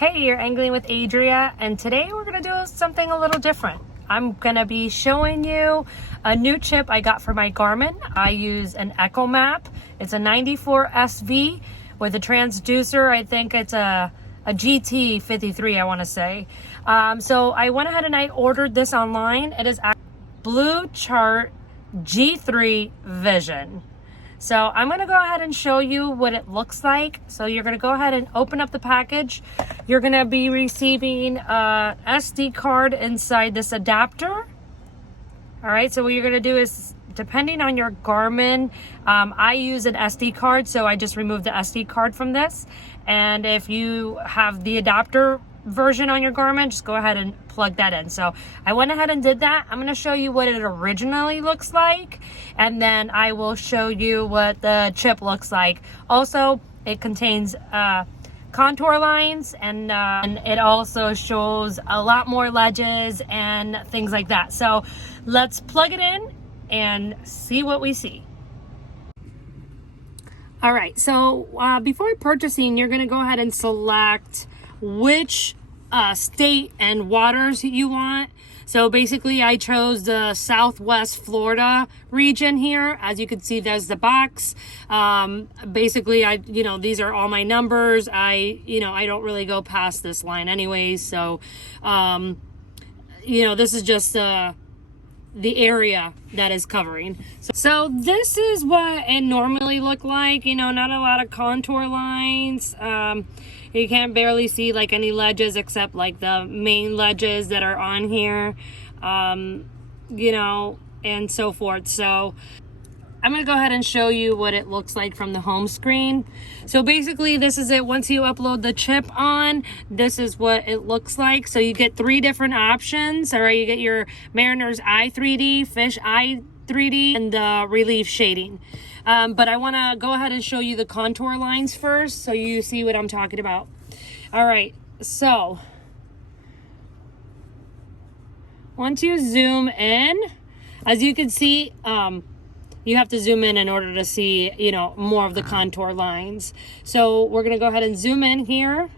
Hey, you're angling with Adria, and today we're gonna do something a little different. I'm gonna be showing you a new chip I got for my Garmin. I use an Echo Map. It's a 94 SV with a transducer. I think it's a GT53, I wanna say. So I went ahead and I ordered this online. It is Bluechart G3 Vision. So I'm going to go ahead and show you what it looks like. So you're going to go ahead and open up the package. You're going to be receiving a SD card inside this adapter. All right, so what you're going to do is, depending on your Garmin, I use an SD card, so I just removed the SD card from this. And if you have the adapter version on your Garmin, just go ahead and plug that in. So I went ahead and did that. I'm going to show you what it originally looks like, and then I will show you what the chip looks like. Also, it contains contour lines, and it also shows a lot more ledges and things like that. So let's plug it in and see what we see. All right, so before purchasing, you're going to go ahead and select which state and waters you want. So basically I chose the Southwest Florida region here. As you can see, there's the box. Basically these are all my numbers. I don't really go past this line anyways. So, this is just the area that is covering. So this is what it normally look like. Not a lot of contour lines. You can't barely see like any ledges except like the main ledges that are on here, and so forth. So I'm going to go ahead and show you what it looks like from the home screen. So basically this is it. Once you upload the chip on, this is what it looks like. So you get 3 different options. All right, you get your Mariner's Eye 3D, Fish Eye 3D, and the relief shading. But I want to go ahead and show you the contour lines first so you see what I'm talking about. All right, so once you zoom in, as you can see, you have to zoom in order to see, more of the contour lines. So we're going to go ahead and zoom in here.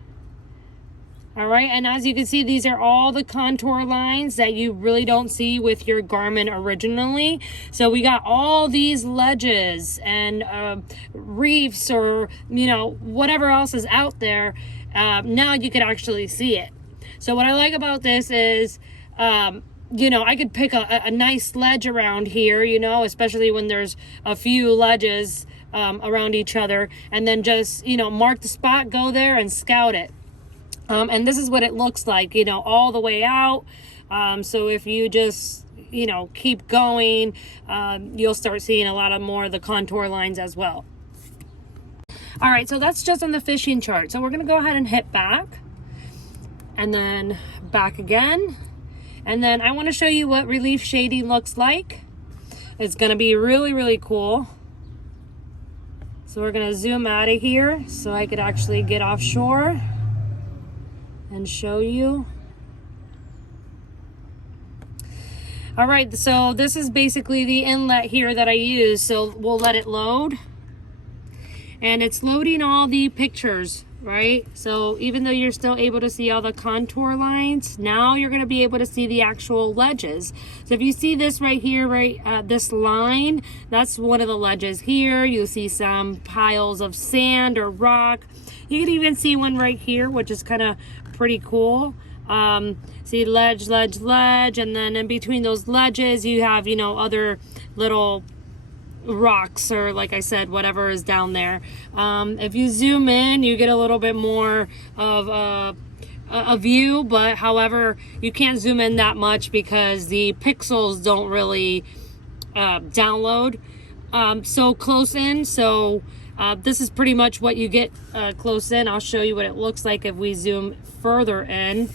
All right, and as you can see, these are all the contour lines that you really don't see with your Garmin originally. So we got all these ledges and reefs, or whatever else is out there. Now you can actually see it. So what I like about this is I could pick a nice ledge around here, especially when there's a few ledges around each other, and then just mark the spot, go there and scout it. And this is what it looks like, all the way out. So if you just, keep going, you'll start seeing a lot more of the contour lines as well. All right, so that's just on the fishing chart. So we're going to go ahead and hit back, and then back again. And then I want to show you what relief shading looks like. It's going to be really, really cool. So we're going to zoom out of here so I could actually get offshore and show you. All right, so this is basically the inlet here that I use. So we'll let it load, and it's loading all the pictures, right? So even though you're still able to see all the contour lines, now you're going to be able to see the actual ledges. So if you see this right here, this line, that's one of the ledges here. You'll see some piles of sand or rock. You can even see one right here, which is kind of pretty cool. See ledge, and then in between those ledges you have other little rocks, or like I said, whatever is down there. If you zoom in, you get a little bit more of a view, but however, you can't zoom in that much because the pixels don't really download so close in. So this is pretty much what you get close in. I'll show you what it looks like if we zoom further in.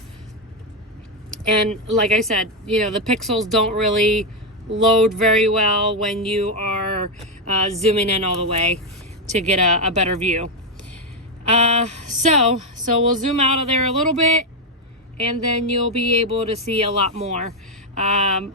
And like I said, the pixels don't really load very well when you are zooming in all the way to get a better view. So we'll zoom out of there a little bit, and then you'll be able to see a lot more,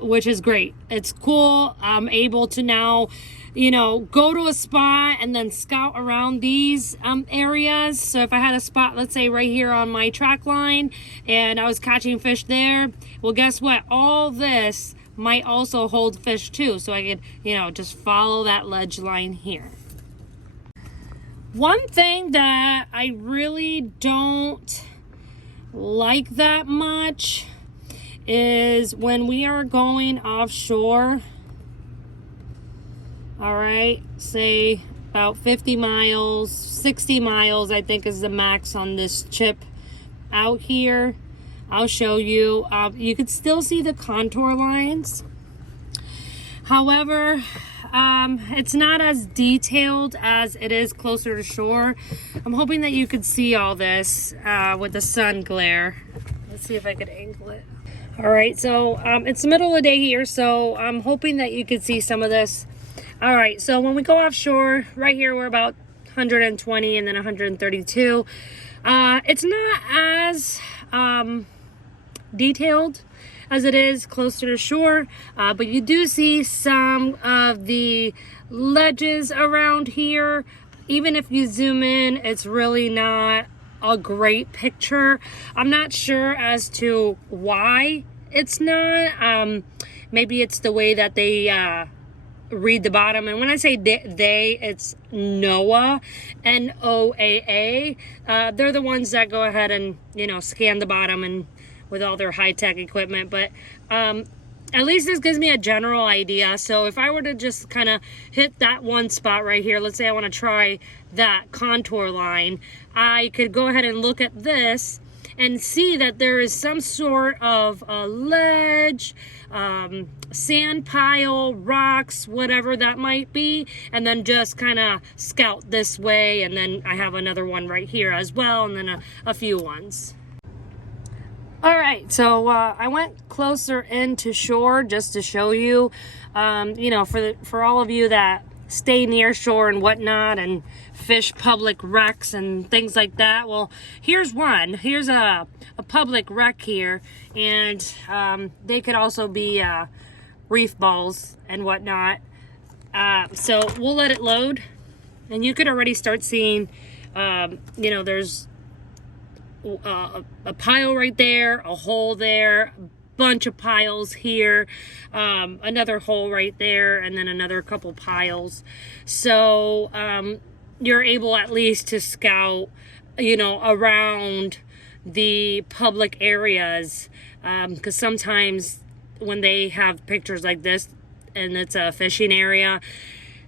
which is great. It's cool. I'm able to now you know, go to a spot and then scout around these areas. So if I had a spot, let's say right here on my track line, and I was catching fish there, well, guess what? All this might also hold fish too. So I could, you know, just follow that ledge line here. One thing that I really don't like that much is when we are going offshore. All right, say about 50 miles, 60 miles, I think is the max on this chip out here. I'll show you. You could still see the contour lines. However, it's not as detailed as it is closer to shore. I'm hoping that you could see all this with the sun glare. Let's see if I could angle it. All right, so it's the middle of the day here, so I'm hoping that you could see some of this. All right, so when we go offshore, right here we're about 120 and then 132. It's not as detailed as it is closer to shore, but you do see some of the ledges around here. Even if you zoom in, it's really not a great picture. I'm not sure as to why it's not. Maybe it's the way that they read the bottom. And when I say they, it's NOAA, N-O-A-A. They're the ones that go ahead and, you know, scan the bottom and with all their high-tech equipment. But at least this gives me a general idea. So if I were to just kind of hit that one spot right here, let's say I want to try that contour line, I could go ahead and look at this and see that there is some sort of a ledge, sand pile, rocks, whatever that might be, and then just kind of scout this way. And then I have another one right here as well, and then a few ones. All right, so I went closer into shore just to show you, you know, for all of you that stay near shore and whatnot and fish public wrecks and things like that. Well, here's one. Here's a public wreck here, and they could also be reef balls and whatnot. So we'll let it load, and you could already start seeing, you know, there's a pile right there, a hole there, bunch of piles here, another hole right there, and then another couple piles. So you're able at least to scout, you know, around the public areas, because sometimes when they have pictures like this and it's a fishing area,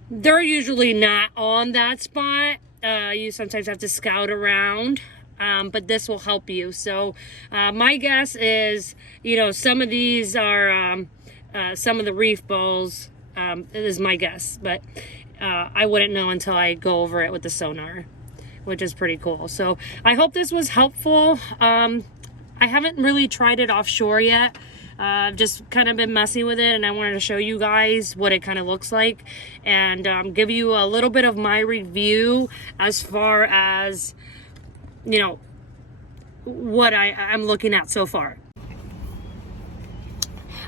they're usually not on that spot. You sometimes have to scout around. But this will help you. So my guess is, you know, some of these are some of the reef balls, is my guess, but I wouldn't know until I go over it with the sonar, which is pretty cool. So I hope this was helpful. I haven't really tried it offshore yet. I've just kind of been messing with it, and I wanted to show you guys what it kind of looks like and give you a little bit of my review as far as, you know, what I'm looking at so far.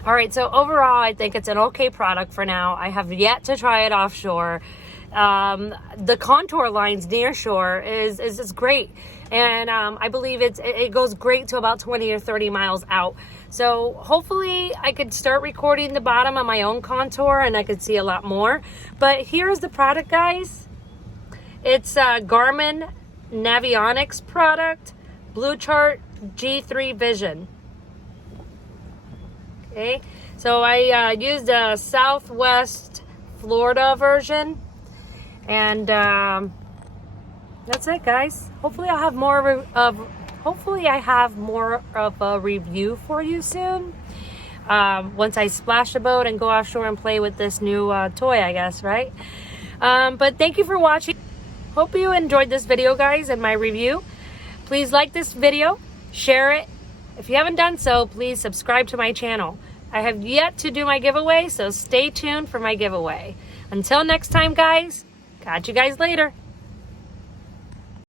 All right, so overall, I think it's an okay product for now. I have yet to try it offshore. The contour lines near shore is great, and I believe it goes great to about 20 or 30 miles out. So hopefully I could start recording the bottom of my own contour and I could see a lot more. But here's the product, guys. It's a Garmin Navionics product, Bluechart G3 Vision. Okay, so I used a Southwest Florida version, and that's it, guys. Hopefully I have more of a review for you soon, once I splash the boat and go offshore and play with this new toy, I guess, right? But thank you for watching. Hope you enjoyed this video, guys, and my review. Please like this video, share it. If you haven't done so, please subscribe to my channel. I have yet to do my giveaway, so stay tuned for my giveaway. Until next time, guys, catch you guys later.